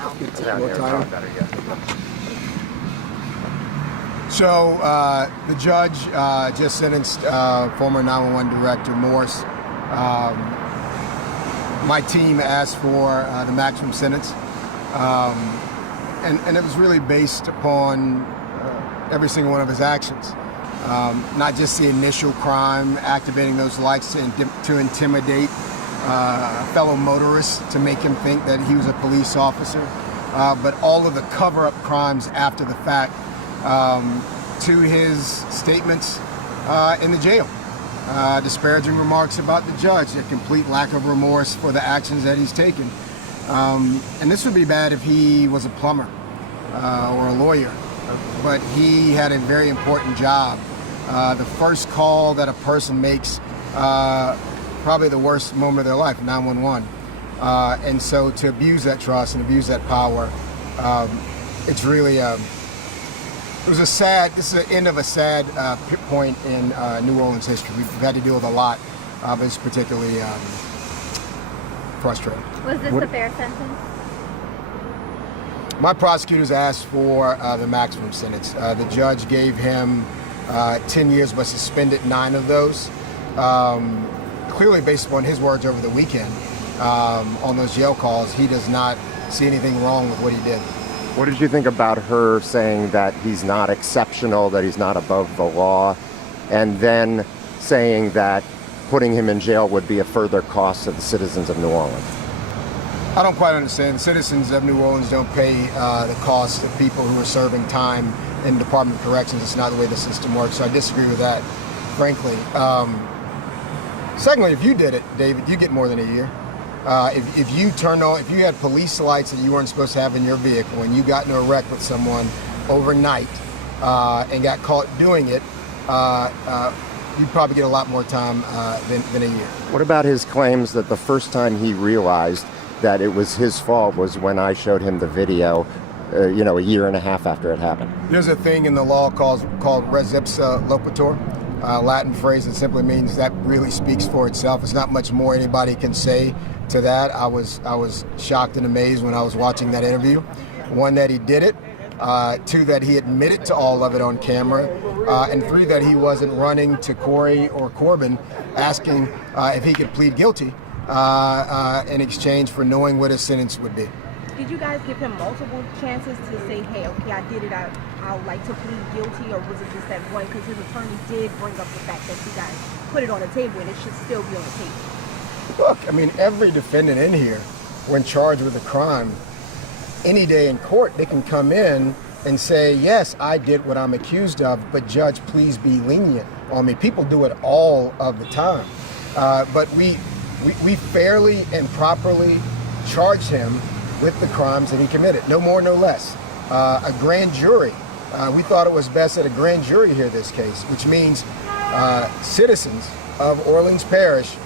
down. So the judge just sentenced former 911 Director Morris. My team asked for the maximum sentence, and it was really based upon every single one of his actions. Not just the initial crime, activating those lights to intimidate fellow motorists to make him think that he was a police officer, but all of the cover-up crimes after the fact, to his statements in the jail. Disparaging remarks about the judge, a complete lack of remorse for the actions that he's taken. And this would be bad if he was a plumber or a lawyer, but he had a very important job. The first call that a person makes, probably the worst moment of their life, 911. And so to abuse that trust and abuse that power, it's really, this is the end of a sad point in New Orleans history. We've had to deal with a lot, but it's particularly frustrating. Was this a fair sentence? My prosecutors asked for the maximum sentence. The judge gave him 10 years, but suspended 9 of those. Clearly based upon his words over the weekend on those jail calls, he does not see anything wrong with what he did. What did you think about her saying that he's not exceptional, that he's not above the law, and then saying that putting him in jail would be a further cost to the citizens of New Orleans? I don't quite understand. The citizens of New Orleans don't pay the cost of people who are serving time in the Department of Corrections. It's not the way the system works, so I disagree with that, frankly. Secondly, if you did it, David, you get more than a year. If you had police lights that you weren't supposed to have in your vehicle and you got in a wreck with someone overnight and got caught doing it, you'd probably get a lot more time than a year. What about his claims that the first time he realized that it was his fault was when I showed him the video, a year and a half after it happened? There's a thing in the law called res ipsa loquitur, Latin phrase that simply means that really speaks for itself. It's not much more anybody can say to that. I was shocked and amazed when I was watching that interview. 1, that he did it. 2, that he admitted to all of it on camera. And 3, that he wasn't running to Corey or Corbin asking if he could plead guilty in exchange for knowing what his sentence would be. Did you guys give him multiple chances to say, hey, okay, I did it, I'd like to plead guilty, or was it just that one? Because his attorney did bring up the fact that you guys put it on the table and it should still be on the table. Look, I mean, every defendant in here, when charged with a crime, any day in court, they can come in and say, yes, I did what I'm accused of, but judge, please be lenient on me. People do it all of the time. But we fairly and properly charged him with the crimes that he committed, no more, no less. A grand jury, we thought it was best that a grand jury hear this case, which means citizens of Orleans Parish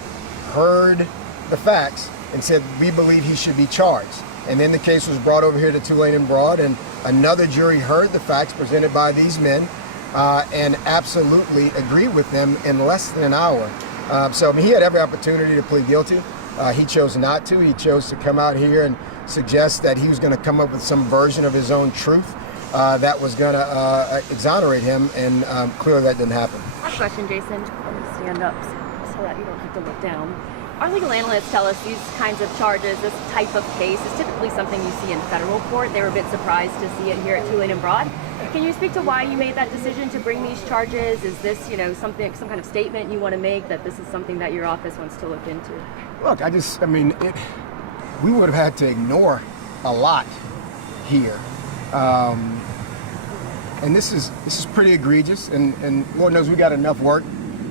heard the facts and said, we believe he should be charged. And then the case was brought over here to Tulane and Broad, and another jury heard the facts presented by these men and absolutely agreed with them in less than an hour. So I mean, he had every opportunity to plead guilty. He chose not to. He chose to come out here and suggest that he was going to come up with some version of his own truth that was going to exonerate him, and clearly that didn't happen. Last question, Jason. Let me stand up so that you don't have to look down. Our legal analysts tell us these kinds of charges, this type of case, is typically something you see in federal court. They were a bit surprised to see it here at Tulane and Broad. Can you speak to why you made that decision to bring these charges? Is this, some kind of statement you want to make that this is something that your office wants to look into? Look, we would have had to ignore a lot here. And this is pretty egregious, and Lord knows we got enough work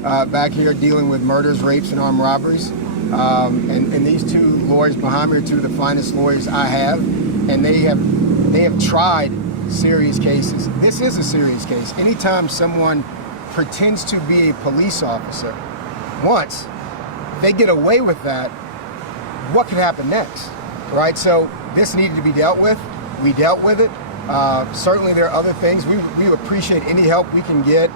back here dealing with murders, rapes, and armed robberies. And these 2 lawyers behind me are 2 of the finest lawyers I have, and they have tried serious cases. This is a serious case. Anytime someone pretends to be a police officer once, they get away with that, what could happen next, right? So this needed to be dealt with. We dealt with it. Certainly there are other things. We appreciate any help we can get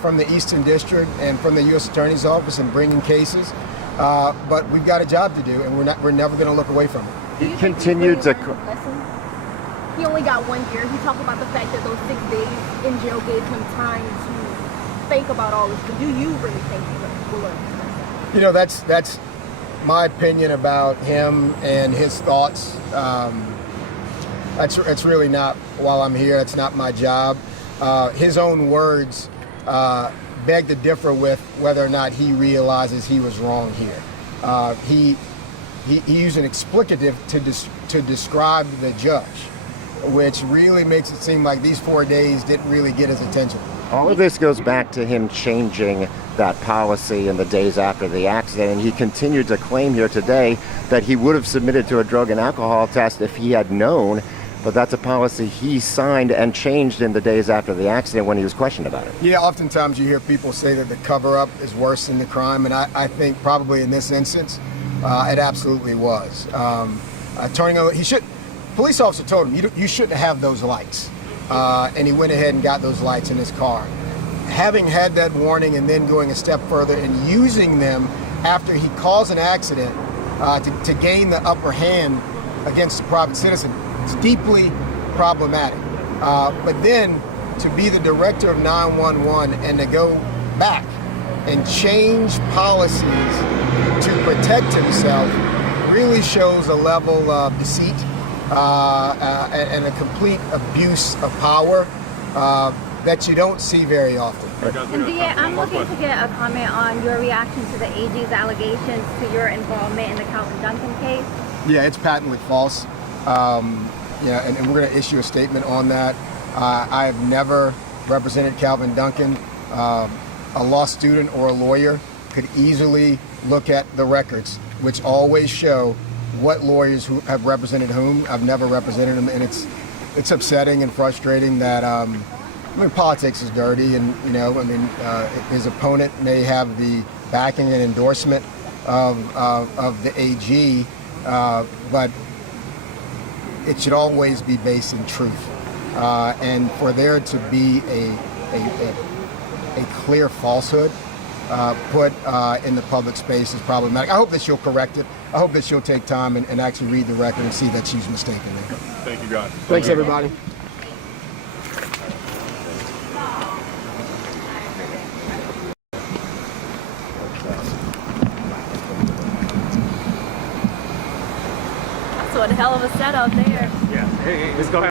from the Eastern District and from the U.S. Attorney's Office in bringing cases. But we've got a job to do, and we're never going to look away from it. He continued to... he only got 1 year. He talked about the fact that those 6 days in jail gave him time to think about all this. But do you really think he will learn? You know, that's my opinion about him and his thoughts. That's really not, while I'm here, that's not my job. His own words beg to differ with whether or not he realizes he was wrong here. He used an explicative to describe the judge, which really makes it seem like these 4 days didn't really get his attention. All of this goes back to him changing that policy in the days after the accident, and he continued to claim here today that he would have submitted to a drug and alcohol test if he had known, but that's a policy he signed and changed in the days after the accident when he was questioned about it. Yeah, oftentimes you hear people say that the cover-up is worse than the crime, and I think probably in this instance, it absolutely was. Turning over, police officer told him, you shouldn't have those lights. And he went ahead and got those lights in his car. Having had that warning and then going a step further and using them after he caused an accident to gain the upper hand against a private citizen, it's deeply problematic. But then to be the director of 911 and to go back and change policies to protect himself really shows a level of deceit and a complete abuse of power that you don't see very often. And DA, I'm looking to get a comment on your reaction to the AG's allegations to your involvement in the Calvin Duncan case. Yeah, it's patently false. Yeah, and we're going to issue a statement on that. I have never represented Calvin Duncan. A law student or a lawyer could easily look at the records, which always show what lawyers who have represented whom. I've never represented them, and it's upsetting and frustrating that politics is dirty, and his opponent may have the backing and endorsement of the AG, but it should always be based in truth, and for there to be a clear falsehood put in the public space is problematic. I hope that she'll correct it. I hope that she'll take time and actually read the record and see that she's mistaken there. Thank you, guys. Thanks, everybody. That's one hell of a setup there. Yeah. Hey, let's go ahead.